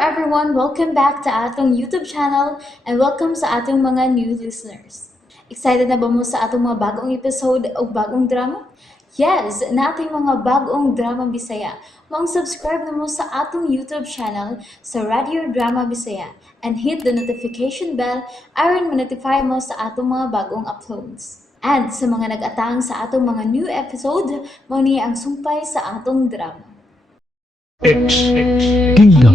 everyone! Welcome back to atong YouTube channel and welcome sa atong mga new listeners. Excited na ba mo sa atong mga bagong episode o bagong drama? Yes, na ating mga bagong drama Bisaya. Subscribe na mo sa atong YouTube channel sa Radio Drama Bisaya and hit the notification bell aron ma-notify mo sa atong mga bagong uploads. And sa mga nag-atang sa atong mga new episode, mo niya ang sumpay sa atong drama. Kingdom.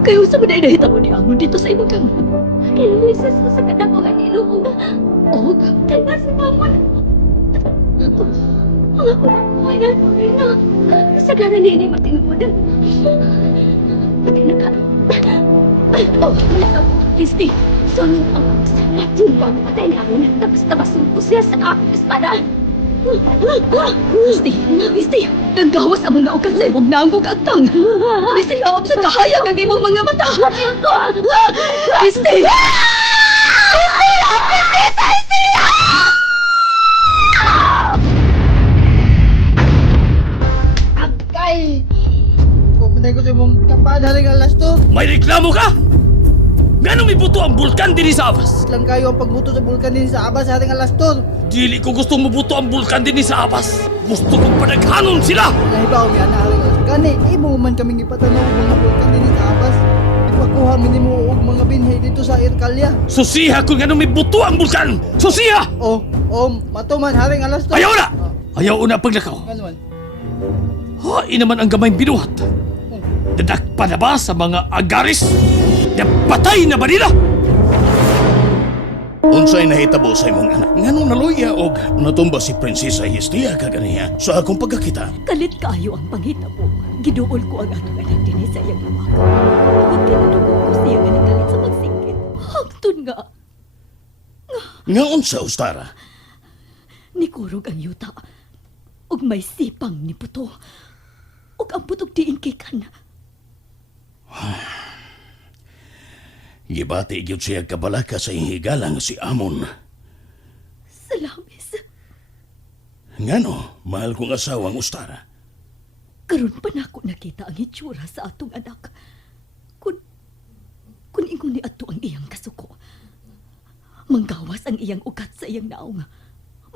Kayo sa mga inahita mo ni Amon dito sa imong kang. Kaya misis ko sa kadako nga nilong. O, kaya si Amon. Mga kumakuha na po rin na. Sa gana ni ini matingod. Pinaka. Oh, malaka. Christy, so ang salat yung bang patay na Amon. Tapos ko siya sa espada. Misty, naggawas ang mga ukan sa imong naangkog agtang. Misty, laom sa kahayag ang imong mga mata. Misty! Agay! Pupunta ko sa imong kapada rin alas to. May reklamo ka? Ngano may buto ang bulkan din sa Abas? Lang kayo ang pagbuto sa bulkan din sa abas sa ating alas to. Dili ko gusto mabuto ang bulkan din sa Abas. Gusto kong padaghanon sila. Nahibaw mi ana rin alas. Gani, imo man kaming ipatanaw ang mga bulkan din sa abas. Ipakuha mo ni mo og mga binhi dito sa Irkalya. Susiha kung ngano may buto ang bulkan. Susiha! Oh, matuman haring alas to. Ayaw na! Ayaw na paglakaw. Ano man? Hain naman ang gamay binuhat. Dadak pa na ba sa mga agaris? Napatay na ba nila? Unsay nahitabo sa imong anak? Nganong naluya og natumba si Prinsesa Hestia kaganiya sa akong pagkakita? Kalit kaayo ang panghita mo. Giduol ko ang atong anak din sa iyang amak. Huwag pinadugo ko siya nga nagalit sa magsingkit. Hangtun nga, Nga unsa Ustara? nikurog ang yuta. Ug may sipang ni puto. Ug ang putog diin kay kana. Gibati gyud siya kabalaka sa higala nga si Amon. Salamis. Ngano, mahal kong asawang Ustara. Karon pa na ako nakita ang itsura sa atong anak. Kun ingon ni ato ang iyang kasuko. Manggawas ang iyang ugat sa iyang naong.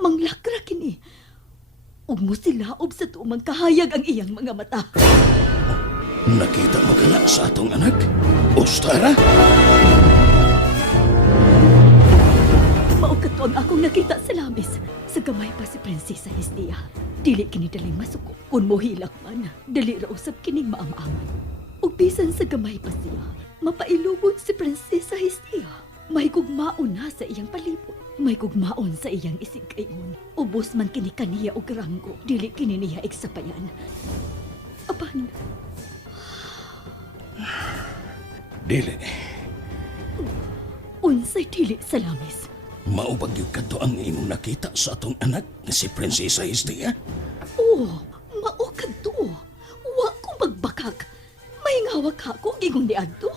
Manglakra kini. Ug musilaob sa tumang kahayag ang iyang mga mata. Nakita mo kana sa atong anak? Ustara? Mao kato ang akong nakita sa lamis. Sa gamay pa si Prinsesa Hestia. Dili kini daling masuko. Kun mohilak man, dali ra usab kining maam-aman. Ug bisan sa gamay pa siya, mapailugon si Prinsesa Hestia. May gugmaon na sa iyang palibot. May gugmaon sa iyang isig kayon. Ubos man kini kaniya og ranggo, dili kini niya igsapayan. Apan, Dili. unsay dili sa lamis. Maubag yung kadto ang imong nakita sa atong anak nga si Prinsesa Hestia? Oh, mao kadto. Wa ko magbakak. May ngawag ako gingon ni adto.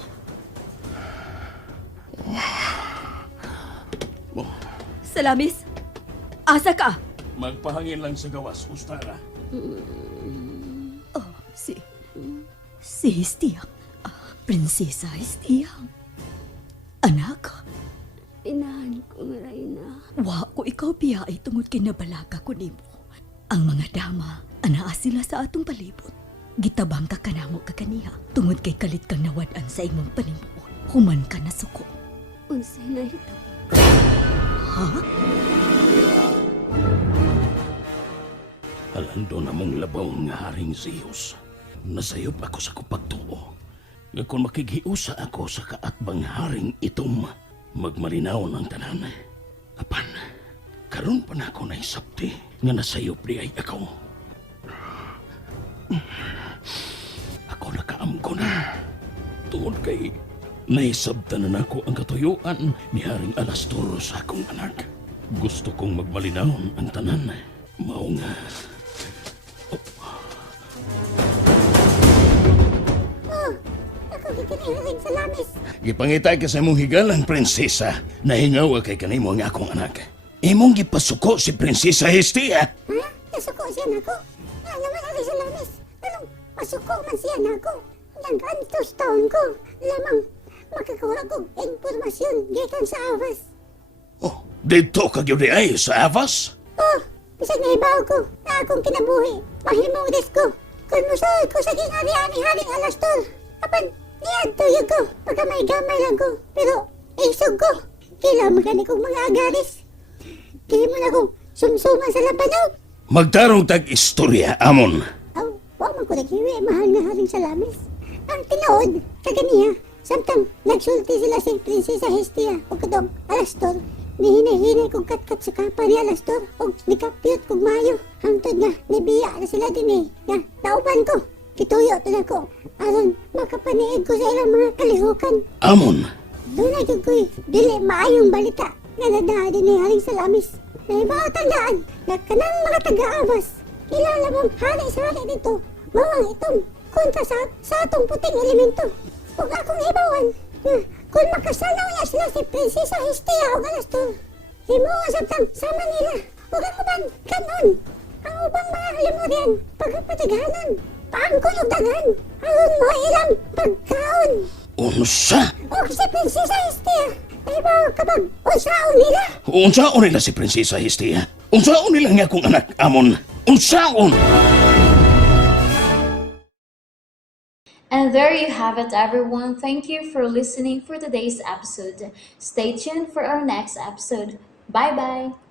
Salamis, asa ka? Magpahangin lang sa gawas, Ustara. Oh, si Hestia. Prinsesa Hestia. Anak, Inahan ko nga Reyna. wa ko ikaw biyay tungod kay nabalaga ko nimo. Ang mga dama, anaa sila sa atong palibot. Gitabang ka kanamo ka kaniya tungod kay kalit kang nawad-an sa imong panimuon. Human ka na suko. Unsay nahita. Ha? Alando na mong labaw nga haring Zeus. Nasayop ako sa kupagtuo. Nga kung makighiusa ako sa kaatbang haring itom, magmalinaw ang tanan. Apan, karon pa na ako naisabti nga nasayop di ay ako. Ako nakaamgo na. Tungod kay naisabtan na ako ang katuyuan ni Haring Alastor sa akong anak. Gusto kong magmalinawon ang tanan. Mao nga. Ako gikinihing sa lamis. Gipangitay ka sa imong higalang prinsesa. Nahingaw kay kanimo ang akong anak. Imong gipasuko si Prinsesa Hestia. Ha? Nasuko siya na ko. Nga naman ako sa lamis. Anong Masuko man siya na ako. Nag-antos taon ko. Lamang makakuha ko informasyon gikan sa awas. Oh, dito ka gyud ay sa Avas? Oh, bisag nahibaw ko na akong kinabuhi. Mahimugdes ko. Kung musoy ko sa gingharian ni Haring Alastor. Apan, niadtuyog ko. Pagka may gamay lang ko. Pero, isog ko. Kailangan magani kong mga agaris. Kaya mo na kong sumsuman sa labanog. Magtarong tag istorya, Amon. Aw, wa man ko naghiwi, mahal na Haring Salamis. Ang tinood, kaganiya, samtang nagsulti sila si Prinsesa Hestia o kadong Alastor, nihinay-hinay kong katkat sa kapa ni Alastor o nikapyot kong mayo. Hangtod nga, nibiya na sila din eh, nga nauban ko. Kituyo to na ko, aron makapaniid ko sa ilang mga kalihukan. Amon, Doon na jud ko'y dili maayong balita nga nadaan din ni Haring Salamis. Nahibaw tandaan na kanang mga taga-awas. Kilala mong hari sa hari dito, mawang itong kontra sa atong puting elemento. Huwag akong hibawan na kung makasalaw niya sila si Prinsesa Hestia o Alastor, himuon samtang sama nila. Huwag ang uban, kanon. Ang ubang mga limurian, pagpataghanan, paangkol o dagan, aron mo ilang pagkaon. unsa? O si Prinsesa Hestia, hibaw kapag unsaon nila. Unsaon nila si Prinsesa Hestia? Unsaon nila nga akong anak, Amon? Unsaon? And there you have it, everyone. Thank you for listening for today's episode. Stay tuned for our next episode. Bye bye.